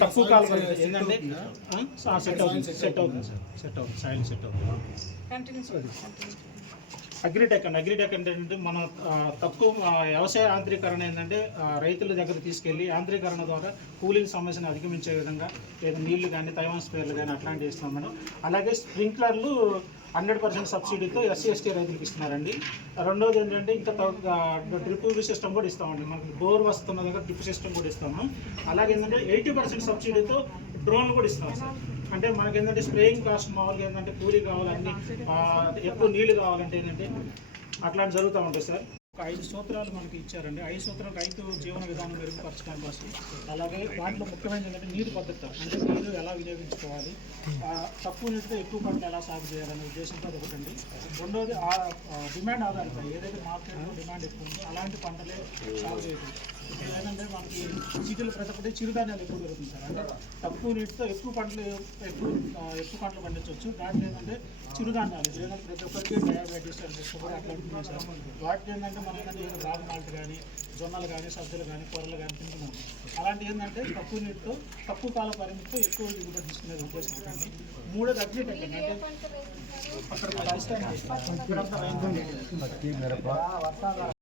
తక్కువ కాలం ఏంటంటే సెట్ అవుతుంది? సెట్ అవుతుంది సార్ సెట్ అవుతుంది సాయిల్ సెట్ అవుతుంది. అగ్రిటెక్ అండి. అగ్రిటెక్ అంటే ఏంటంటే మనం తక్కువ వ్యవసాయ యాంత్రీకరణ ఏంటంటే రైతుల దగ్గర తీసుకెళ్ళి యాంత్రీకరణ ద్వారా కూలింగ్ సమస్యను అధిగమించే విధంగా లేదా నీళ్ళు కానీ తైవాన్ స్పేర్లు కానీ అట్లాంటివి ఇస్తున్నాం మేడం. అలాగే స్ప్రింక్లర్లు హండ్రెడ్ పర్సెంట్ సబ్సిడీతో ఎస్సీ ఎస్టీ రైతులకు ఇస్తున్నారండి. రెండోది ఏంటంటే ఇంకా డ్రిప్ సిస్టమ్ కూడా ఇస్తామండి. మనకి బోర్ వస్తున్న దగ్గర డ్రిప్ సిస్టమ్ కూడా ఇస్తాము. అలాగే ఏంటంటే ఎయిటీ పర్సెంట్ సబ్సిడీతో డ్రోన్లు కూడా ఇస్తాం సార్. అంటే మనకి ఏంటంటే స్ప్రేయింగ్ కాస్ట్ మామూలుగా ఏంటంటే కూలీ కావాలన్నీ ఎక్కువ నీళ్ళు కావాలంటే ఏంటంటే అట్లాంటి జరుగుతూ ఉంటాయి సార్. ఒక ఐదు సూత్రాలు మనకి ఇచ్చారండి. ఐదు సూత్రాలు రైతు జీవన విధానం మెరుగుపరచడం కోసం అలాగే దాంట్లో ముఖ్యమైనది ఏంటంటే నీరు పద్ధతి అంటే నీరు ఎలా వినియోగించుకోవాలి తక్కువ నీటితో ఎక్కువ పంట ఎలా సాగు చేయాలనే ఉద్దేశంతో అది ఒకటండి. రెండోది ఆ, డిమాండ్ ఆధారిత ఏదైతే మార్కెట్లో డిమాండ్ ఎక్కువ ఉందో అలాంటి పంటలే సాగు చేయకూడదు. ఇప్పుడు ఏంటంటే మనకి సిటీలు ప్రతి ఒక్కటి చిరుధాన్యాలు ఎక్కువ దొరుకుతుంది సార్ అంటే తక్కువ నీటితో ఎక్కువ పంటలు ఎక్కువ ఎక్కువ పంటలు పండించవచ్చు దాంట్లో ఏంటంటే చిరుధాన్యాలు ఏదైనా ప్రతి ఒక్కరికి డయాబెటీస్ అంటే షుగర్ అట్లాంటివి సార్ వాటికి ఏంటంటే మనం ఏంటంటే రాగి మాల్ట్ కానీ జొన్నలు కానీ సజ్జలు కానీ కూరలు కానీ తింటున్నాం అలాంటి ఏంటంటే తక్కువ నీటితో తక్కువ కాల పరిమితితో ఎక్కువ దిగుబడి తీసుకునేది ఉద్దేశం ఉంటుంది మూడోది అగ్రిటెక్ అంటే అక్కడ పరిశ్రమ ఇక్కడంతా